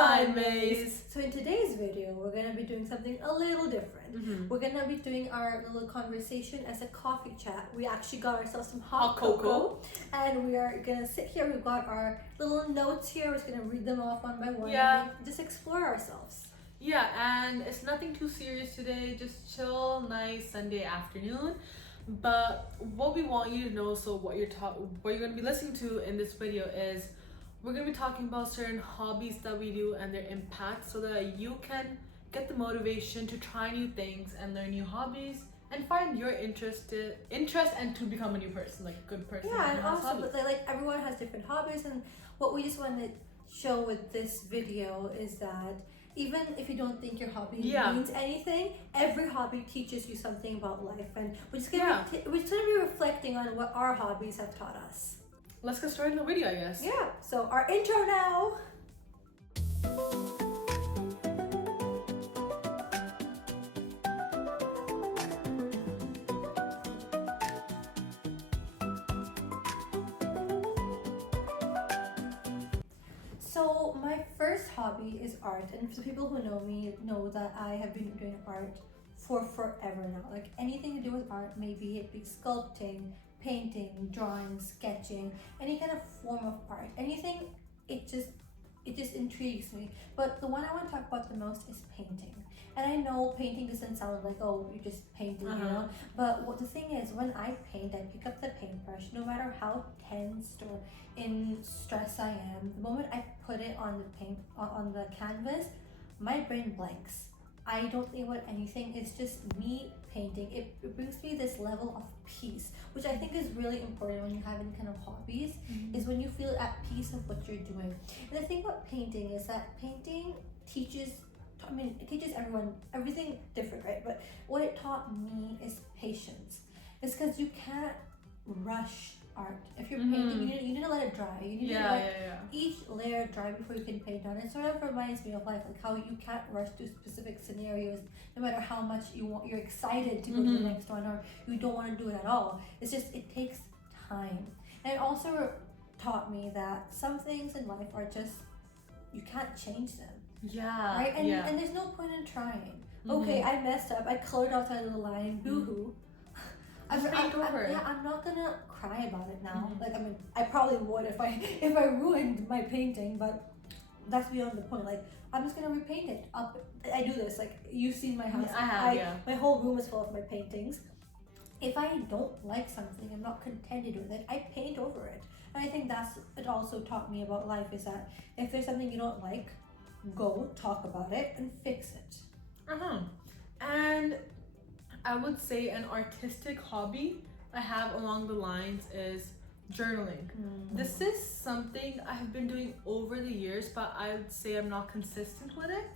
mind maze. So in today's video, we're gonna be doing something a little different. We're gonna be doing our little conversation as a coffee chat. We actually got ourselves some hot cocoa, and we are gonna sit here. We've got our little notes here. We're just gonna read them off one by one. Yeah. And just explore ourselves. Yeah, and it's nothing too serious today. Just chill, nice Sunday afternoon. But what we want you to know, so what you're gonna be listening to in this video is we're gonna be talking about certain hobbies that we do and their impact, so that you can get the motivation to try new things and learn new hobbies and find your interest and to become a new person, like a good person. Yeah, and also, but like everyone has different hobbies, and what we just want to show with this video is that even if you don't think your hobby means anything, every hobby teaches you something about life, and we're just gonna be reflecting on what our hobbies have taught us. Let's get started in the video, I guess. Yeah, so our intro now. So my first hobby is art, and for people who know me know that I have been doing art for forever now. Like anything to do with art, maybe it be sculpting, painting, drawing, sketching, any kind of form of art, anything, it just intrigues me. But the one I want to talk about the most is painting. And I know painting doesn't sound like, oh, you're just painting, you know, but what the thing is, when I paint, I pick up the paintbrush, no matter how tensed or in stress I am, the moment I put it on the canvas, my brain blanks. I don't think about anything. It's just me painting. It brings me this level of peace, which I think is really important when you have any kind of hobbies, is when you feel at peace of what you're doing. And the thing about painting is that painting teaches everyone everything different, right? But what it taught me is patience. It's because you can't rush art. If you're painting, you need to let it dry. You need to let each layer dry before you can paint on it. It sort of reminds me of life, like how you can't rush through specific scenarios, no matter how much you're excited to go to the next one, or you don't want to do it at all. It's just, it takes time. And it also taught me that some things in life are just, you can't change them. Yeah. Right? And there's no point in trying. Okay, I messed up. I colored outside of the line. Boo-hoo. I'm not gonna cry about it now. Like, I mean, I probably would if I ruined my painting, but that's beyond the point. Like, I'm just gonna repaint it up. I do this. Like, you've seen my house. I have. My whole room is full of my paintings. If I don't like something, I'm not contented with it, I paint over it. And I think it also taught me about life, is that if there's something you don't like, go talk about it and fix it. And I would say an artistic hobby I have along the lines is journaling. This is something I have been doing over the years, but I would say I'm not consistent with it.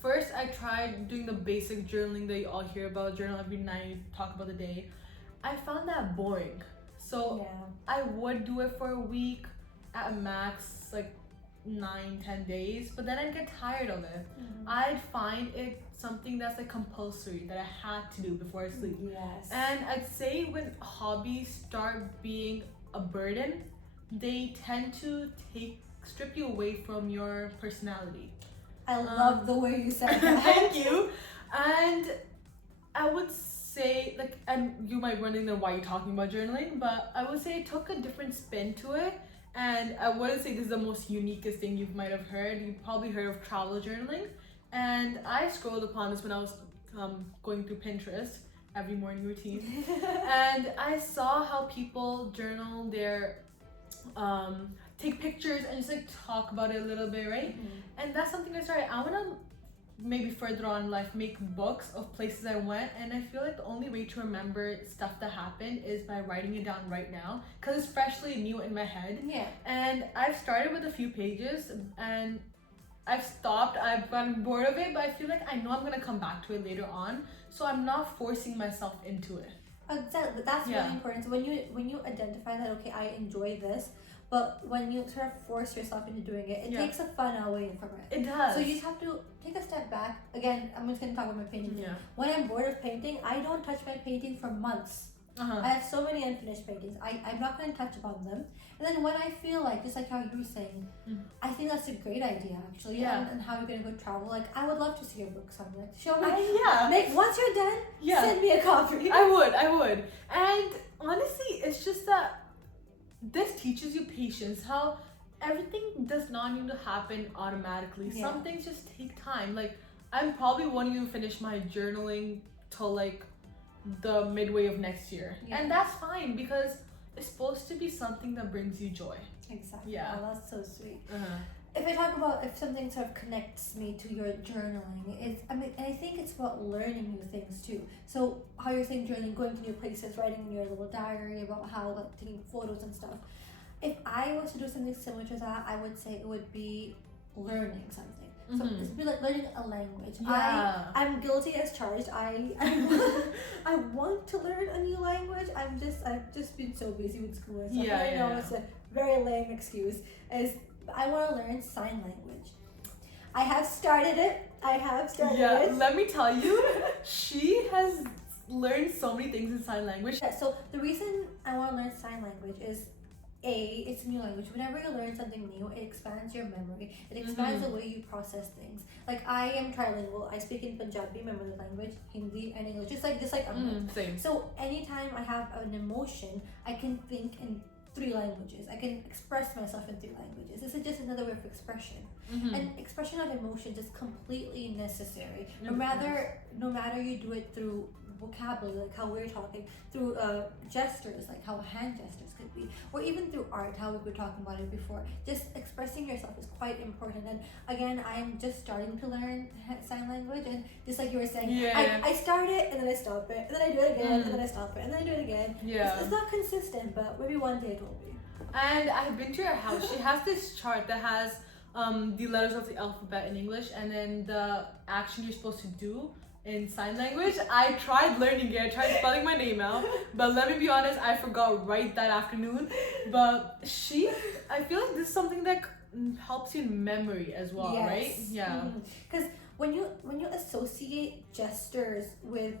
First, I tried doing the basic journaling that you all hear about, journal every night, talk about the day. I found that boring. So I would do it for a week at a max, like 9-10 days, but then I'd get tired of it. I'd find it something that's like compulsory, that I had to do before I sleep. And I'd say when hobbies start being a burden, they tend to strip you away from your personality. I love the way you said that. Thank you. And I would say, like, and you might be wondering then why you're talking about journaling, but I would say it took a different spin to it. And I wouldn't say this is the most uniquest thing you might have heard. You've probably heard of travel journaling. And I scrolled upon this when I was going through Pinterest, every morning routine. And I saw how people journal their, take pictures and just like talk about it a little bit, right? And that's something I started. I want to maybe further on in life make books of places I went, and I feel like the only way to remember stuff that happened is by writing it down right now, because it's freshly new in my head. And I've started with a few pages and I've stopped. I've gotten bored of it, but I feel like I know I'm gonna come back to it later on, so I'm not forcing myself into it. Exactly. That's really important. So when you identify that, okay, I enjoy this, but when you sort of force yourself into doing it, it takes the fun away from it. It does. So you just have to take a step back. Again, I'm just going to talk about my painting. When I'm bored of painting, I don't touch my painting for months. I have so many unfinished paintings. I'm not going to touch upon them. And then when I feel like, just like how you were saying, I think that's a great idea actually. Yeah. And how you're going to go travel. Like, I would love to see your book somewhere. Show me. Yeah. Once you're done, send me a copy. I would. And honestly, it's just that this teaches you patience. How everything does not need to happen automatically. Yeah. Some things just take time. Like, I'm probably won't even finish my journaling till like the midway of next year. Yeah. And that's fine because it's supposed to be something that brings you joy. Exactly. Yeah. Oh, that's so sweet. Uh-huh. If I talk about if something sort of connects me to your journaling, and I think it's about learning new things too. So how you're saying journaling, going to new places, writing in your little diary about how, like, taking photos and stuff. If I was to do something similar to that, I would say it would be learning something. So it's be like learning a language. Yeah. I'm guilty as charged. I want to learn a new language. I've just been so busy with school and stuff. Yeah, I know it's a very lame excuse. I want to learn sign language. I have started it. Yeah, let me tell you, she has learned so many things in sign language. Yeah, so the reason I want to learn sign language is it's a new language. Whenever you learn something new, it expands your memory. It expands the way you process things. Like, I am trilingual. I speak in Punjabi, my mother language, Hindi, and English. Just like Same. So anytime I have an emotion, I can think in 3 languages. I can express myself in 3 languages. This is just another way of expression. And expression of emotions is completely necessary. No matter you do it through vocabulary, like how we're talking, through gestures, like how hand gestures could be, or even through art, how we were talking about it before. Just expressing yourself is quite important. And again, I'm just starting to learn sign language, and just like you were saying, I start it and then I stop it, and then I do it again, and then I stop it, and then I do it again. It's not consistent, but maybe one day it will be. And I've been to her house. She has this chart that has the letters of the alphabet in English, and then the action you're supposed to do in sign language. I tried learning it. I tried spelling my name out, but let me be honest, I forgot right that afternoon. But I feel like this is something that helps you in memory as well, right? Yeah. Because when you associate gestures with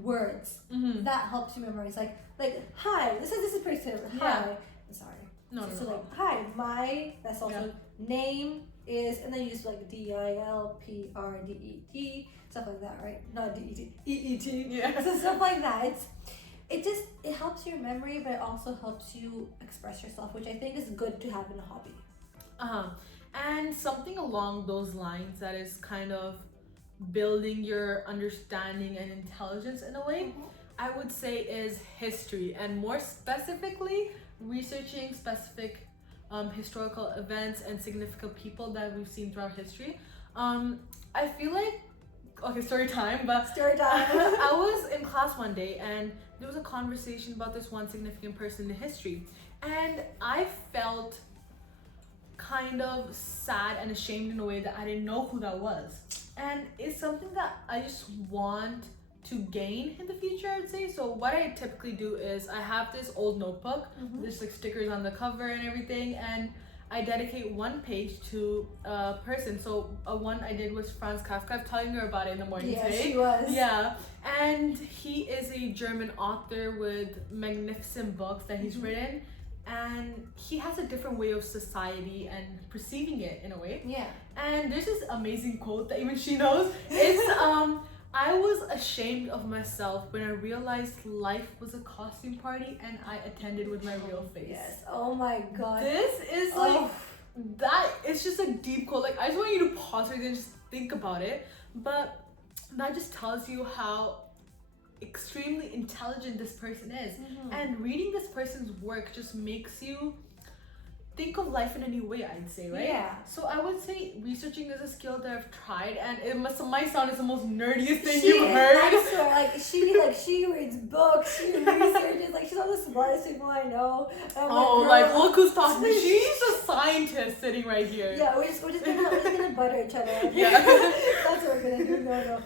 words, that helps you memorize. Like hi. This is pretty simple. Hi. I'm sorry. No. Like hi. My. That's also name is, and then you just like DILPRDET, stuff like that, right? Not DET, EET. Yeah. So stuff like that. It helps your memory, but it also helps you express yourself, which I think is good to have in a hobby. And something along those lines that is kind of building your understanding and intelligence in a way, I would say is history, and more specifically researching specific historical events and significant people that we've seen throughout history. I feel like, okay, story time. I was in class one day and there was a conversation about this one significant person in history, and I felt kind of sad and ashamed in a way that I didn't know who that was. And it's something that I just want to gain in the future, I'd say. So what I typically do is I have this old notebook, there's like stickers on the cover and everything, and I dedicate one page to a person. So one I did was Franz Kafka. I'm telling her about it in the morning today. Yeah, she was. Yeah, and he is a German author with magnificent books that he's written, and he has a different way of society and perceiving it in a way. Yeah. And there's this amazing quote that even she knows. It's I was ashamed of myself when I realized life was a costume party and I attended with my real face. Yes. Oh my god. This is like that. It's just a deep quote. Like, I just want you to pause right there and just think about it. But that just tells you how extremely intelligent this person is. And reading this person's work just makes you think of life in a new way, I'd say, right? Yeah. So I would say researching is a skill that I've tried, and it might sound as the most nerdiest thing you've heard. I swear, she reads books, she researches, like she's one of the smartest people I know. Look who's talking. She's a scientist sitting right here. Yeah, we're just gonna butter each other. Yeah. That's what we're gonna do. No.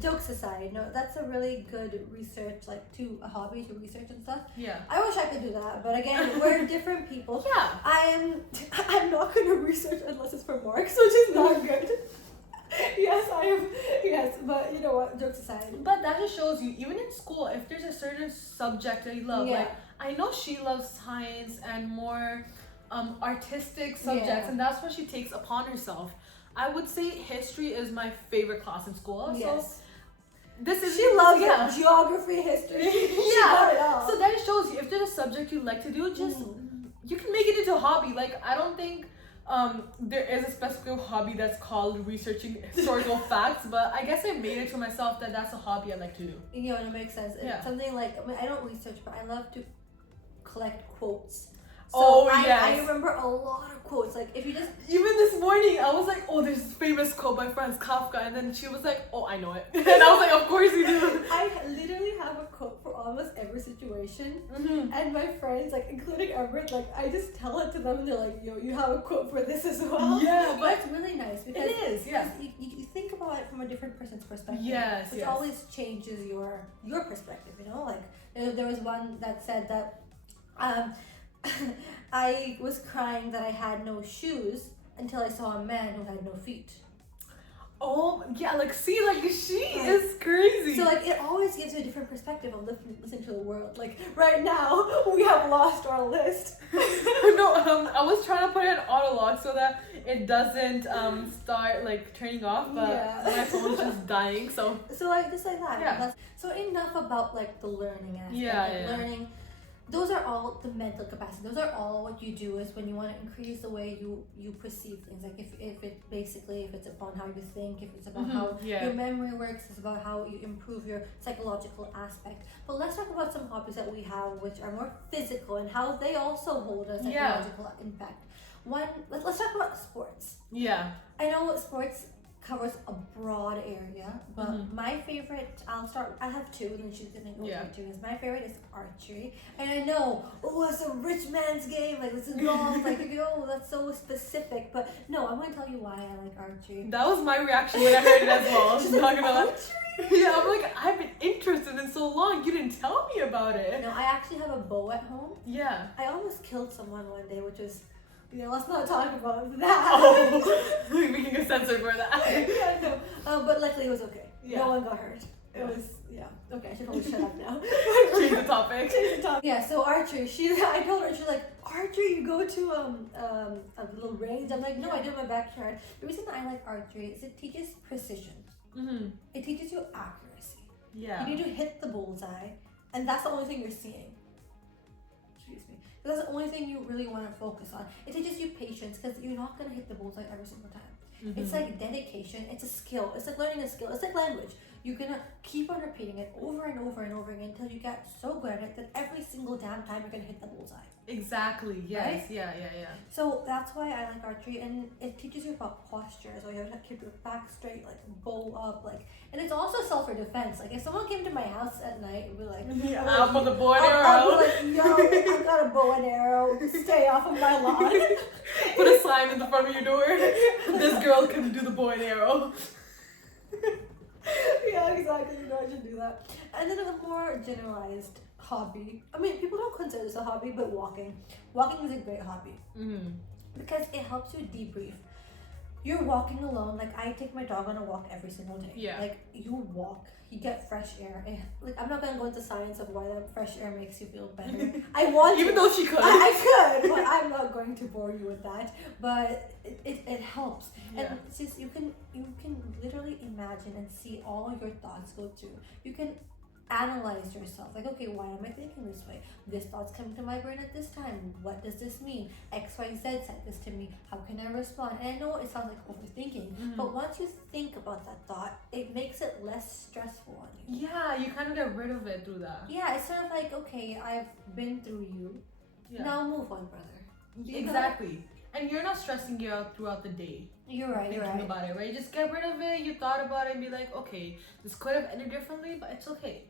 Jokes aside, no, that's a really good research, like to a hobby to research and stuff. Yeah. I wish I could do that, but again, we're different people. Yeah. I'm not gonna research unless it's for marks, which is not good. Yes, I am. Yes, but you know what? Jokes aside. But that just shows you, even in school, if there's a certain subject that you love, Yeah. like I know she loves science and more artistic subjects, Yeah. and that's what she takes upon herself. I would say history is my favorite class in school. Yes. So this is She loves yeah. it. Geography, history. She Yeah. got it all. So that just shows you, if there's a subject you like to do, just you can make it into a hobby. Like I don't think there is a specific hobby that's called researching historical facts, but I guess I made it to myself that that's a hobby I like to do. You know, it makes sense. It's Yeah. something like, I mean, I don't research, but I love to collect quotes. Oh, I yes. remember a lot of quotes. Like, if you just Even this morning, I was like, oh, there's this famous quote by Franz Kafka, and then she was like, oh, I know it. And I was like, of course you do. I literally have a quote for almost every situation. And my friends, like, including Everett, like, I just tell it to them, and they're like, yo, you have a quote for this as well. Yeah, But but it's really nice because it is, yeah. you think about it from a different person's perspective. Yes, Which yes. always changes your perspective, you know? Like, there was one that said that I was crying that I had no shoes until I saw a man who had no feet. Oh, yeah, like, see, like, she is crazy. So, like, it always gives you a different perspective of listening to the world. Like, right now, we have lost our list. No, I was trying to put it in auto lock so that it doesn't start, like, turning off, but Yeah. my phone's just dying, so. So, like, just like that. Yeah. So, enough about, like, the learning aspect. Yeah, like, yeah. learning. Those are all the mental capacity. Those are all what you do is when you want to increase the way you perceive things. Like if it's upon how you think, if it's about how yeah. your memory works, it's about how you improve your psychological aspect. But let's talk about some hobbies that we have which are more physical and how they also hold a psychological impact. One, let's talk about sports. Yeah. I know sports covers a broad area, but my favorite, I have two, and then she's gonna go for two. My favorite is archery. And I know, it's a rich man's game, like it's golf, like, that's so specific. But no, I'm gonna tell you why I like archery. That was my reaction when I heard it as well. She's I'm like, not gonna lie. archery? Yeah, I'm like, I've been interested in so long. You didn't tell me about it. No, I actually have a bow at home. Yeah. I almost killed someone one day, which is, let's not talk about that. Oh, we can get censored for that. Yeah, no. But luckily it was okay. Yeah. No one got hurt. It was, okay, I should probably shut up now. Change the topic. Yeah, so archery. I told her, she's like, archery, you go to a little range. I'm like, no, I do it in my backyard. The reason I like archery is it teaches precision. It teaches you accuracy. Yeah. You need to hit the bullseye, and that's the only thing you're seeing. Excuse me. That's the only thing you really want to focus on. It teaches you patience because you're not going to hit the bullseye every single time. It's like dedication. It's a skill. It's like learning a skill. It's like language. You're going to keep on repeating it over and over and over again until you get so good at it that every single damn time you're going to hit the bullseye. Exactly. Yes. Right? Yeah. So that's why I like archery, and it teaches you about posture. So you have to keep your back straight, like bow up, like, and it's also self-defense. Like if someone came to my house at night, it'd be like, I'll put the bow and arrow. I'll be like, yo, I got a bow and arrow. Stay off of my lawn. Put a sign in the front of your door. This girl can do the bow and arrow. Yeah, exactly. I should do that. And then a more generalized hobby. I mean, people don't consider this a hobby, but walking. Walking is a great hobby. Because it helps you debrief. You're walking alone. Like, I take my dog on a walk every single day. Yeah. Like, you walk, you get fresh air. Like, I'm not going to go into science of why that fresh air makes you feel better. I want Even to. though she could. I could, but I'm not going to bore you with that. But it helps. Yeah. And it's just, you can literally imagine and see all your thoughts go through. You can analyze yourself, like, okay, why am I thinking this way? This thought's coming to my brain at this time. What does this mean? XYZ said this to me. How can I respond? And I know it sounds like overthinking, but once you think about that thought, it makes it less stressful on you. Yeah, you kind of get rid of it through that. Yeah, it's sort of like, okay, I've been through you. Yeah. Now move on, brother. Exactly. And you're not stressing you out throughout the day. You're right. Thinking about it, right? Just get rid of it. You thought about it and be like, okay, this could have ended differently, but it's okay.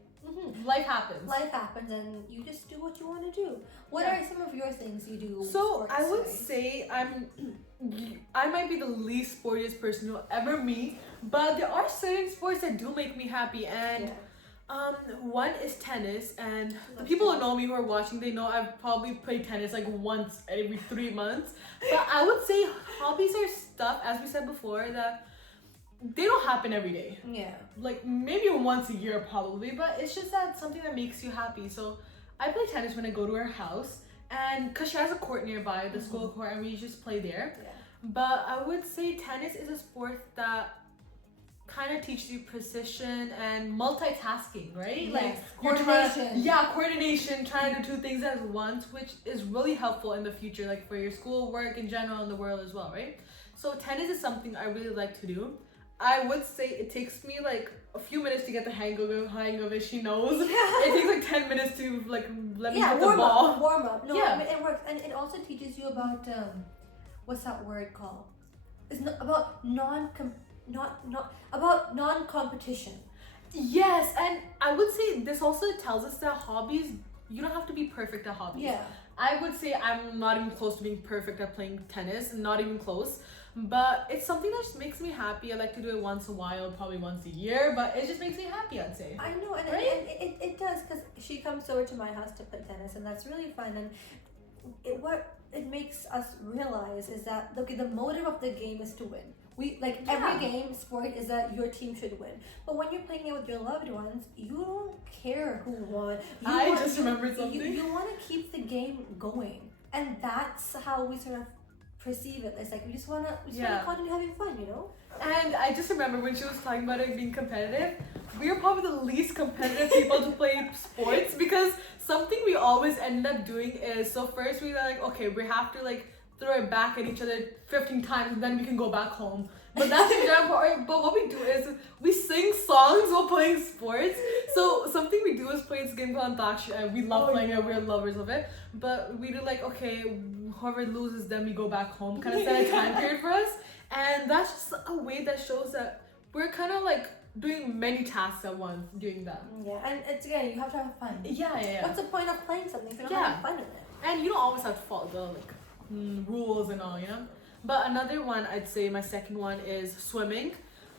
Life happens. Life happens, and you just do what you want to do. What are some of your things you do? So I would say I might be the least sportiest person you'll ever meet, but there are certain sports that do make me happy, and one is tennis. And the people who know me who are watching, they know I've probably played tennis like once every 3 months. But I would say hobbies are stuff, as we said before, that they don't happen every day. Yeah. Like maybe once a year probably, but it's just that something that makes you happy. So I play tennis when I go to her house, and because she has a court nearby, the school court, and we just play there. Yeah. But I would say tennis is a sport that kind of teaches you precision and multitasking, right? Yes. Like Coordination. coordination, trying to do two things at once, which is really helpful in the future, like for your school work in general in the world as well, right? So tennis is something I really like to do. I would say it takes me like a few minutes to get the hang of it. She knows. It takes like 10 minutes to like let me hit the ball. Warm up. No, Yeah. I mean, it works, and it also teaches you about what's that word called? It's not about about non-competition. Yes, and I would say this also tells us that hobbies, you don't have to be perfect at hobbies. Yeah. I would say I'm not even close to being perfect at playing tennis, not even close. But it's something that just makes me happy. I like to do it once a while, probably once a year, but it just makes me happy, I'd say. I know, and, Right? and it does, because she comes over to my house to play tennis, and that's really fun. And what it makes us realize is that the motive of the game is to win. We like every game sport is that your team should win. But when you're playing it with your loved ones, you don't care who won. I just remembered something. You want to keep the game going, and that's how we sort of perceive it. It's like we just wanna continue having fun, you know. And I just remember when she was talking about it being competitive, we are probably the least competitive people to play sports, because something we always end up doing is, so first we like, okay, we have to like throw it back at each other 15 times and then we can go back home. But that's the example. But what we do is we sing songs while playing sports. So something we do is play this game called Antakshari, and we love playing it. We're lovers of it. But we do like, okay, whoever loses, then we go back home. Kind of set a time period for us. And that's just a way that shows that we're kind of like doing many tasks at once doing that. Yeah, and it's again, you have to have fun. Yeah. What's the point of playing something if you're not having fun in it? And you don't always have to follow the like rules and all, you know. But another one, I'd say my second one is swimming.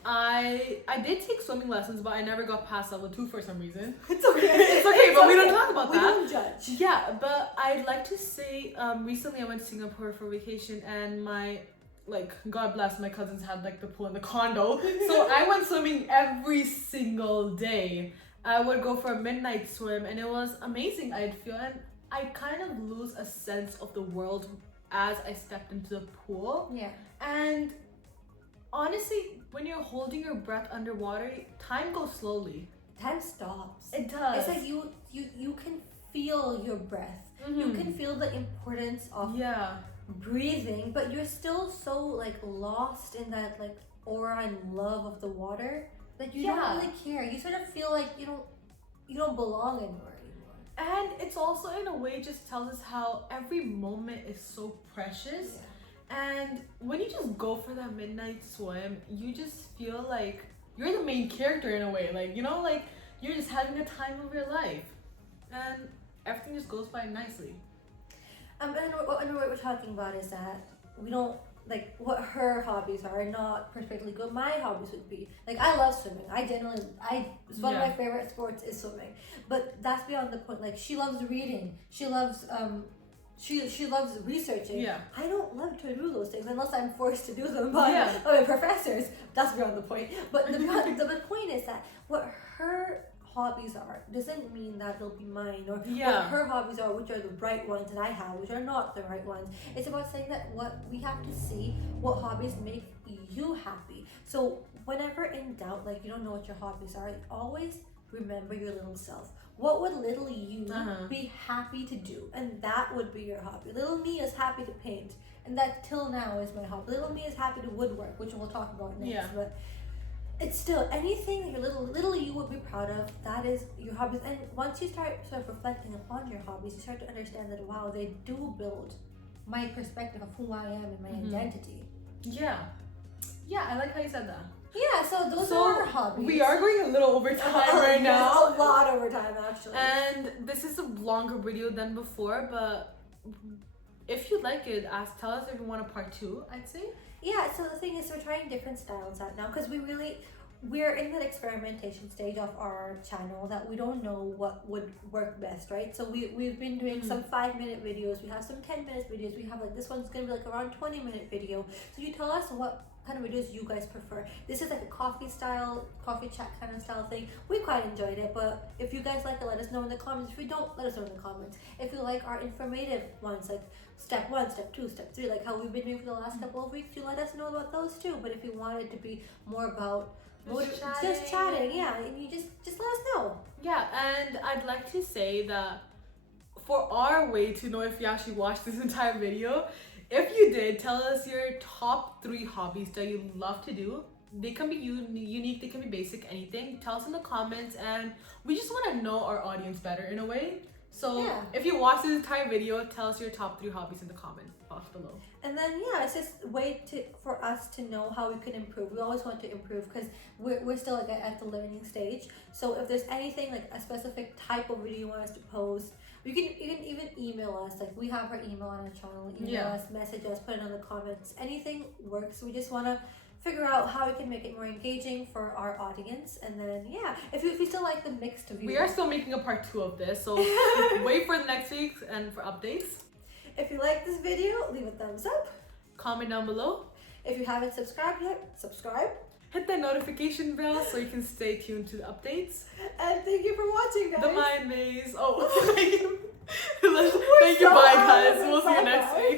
I did take swimming lessons, but I never got past level 2 for some reason. It's okay. It's okay, but we don't talk about that. We don't judge. Yeah, but I'd like to say, recently I went to Singapore for vacation, and my, like, God bless, my cousins had like the pool in the condo. So I went swimming every single day. I would go for a midnight swim, and it was amazing. I'd feel, and I kind of lose a sense of the world as I stepped into the pool. Yeah. And honestly, when you're holding your breath underwater, time goes slowly. Time stops. It does. It's like you can feel your breath. You can feel the importance of breathing, but you're still so like lost in that like aura and love of the water that you don't really care. You sort of feel like you don't belong anywhere. And it's also in a way just tells us how every moment is so precious. And when you just go for that midnight swim, you just feel like you're the main character in a way. Like, you know, like you're just having the time of your life. And everything just goes by nicely. And what we're talking about is that we don't, like, what her hobbies are not particularly good. My hobbies would be, like, I love swimming. It's one of my favorite sports is swimming. But that's beyond the point. Like, she loves reading. She loves, she loves researching. Yeah. I don't love to do those things unless I'm forced to do them by professors. That's beyond the point. But the point is that what her hobbies are doesn't mean that they'll be mine, or what her hobbies are, which are the right ones that I have, which are not the right ones. It's about saying that what we have to see what hobbies make you happy. So whenever in doubt, like you don't know what your hobbies are, always remember your little self. What would little you be happy to do? And that would be your hobby. Little me is happy to paint, and that till now is my hobby. Little me is happy to woodwork, which we'll talk about next. But it's still anything that your little you would be proud of. That is your hobbies. And once you start sort of reflecting upon your hobbies, you start to understand that wow, they do build my perspective of who I am and my identity. Yeah, I like how you said that. Yeah, so those are our hobbies. We are going a little over time right now. A lot over time, actually. And this is a longer video than before, but if you like it, tell us if you want a part 2, I'd say. Yeah, so the thing is, we're trying different styles out now because we really, we're in that experimentation stage of our channel that we don't know what would work best, right? So we've been doing some 5-minute videos, we have some 10-minute videos, we have like this one's gonna be like around 20-minute video. So you tell us what kind of videos you guys prefer. This is like a coffee chat kind of style thing. We quite enjoyed it, but if you guys like it, let us know in the comments. If you don't, let us know in the comments. If you like our informative ones, like step 1, step 2, step 3, like how we've been doing for the last couple of weeks, you let us know about those too. But if you want it to be more about just chatting, yeah, and you just let us know. Yeah, and I'd like to say that for our way to know if you actually watched this entire video, if you did, tell us your top 3 hobbies that you love to do. They can be unique, they can be basic, anything. Tell us in the comments, and we just want to know our audience better in a way. So Yeah. if you watch this entire video, tell us your top 3 hobbies in the comment box below. And then yeah, it's just a way for us to know how we can improve. We always want to improve because we're still like at the learning stage. So if there's anything like a specific type of video you want us to post, you can even email us. Like we have our email on our channel. Email us, message us, put it in the comments. Anything works. We just want to figure out how we can make it more engaging for our audience. And then yeah, if you still like the mixed view, we are still making a part 2 of this, so wait for the next week and for updates. If you like this video, leave a thumbs up. Comment down below. If you haven't subscribed yet, subscribe. Hit that notification bell so you can stay tuned to the updates. And thank you for watching, guys. The Mind Maze. Oh, thank you. Bye, guys. We'll see you next week.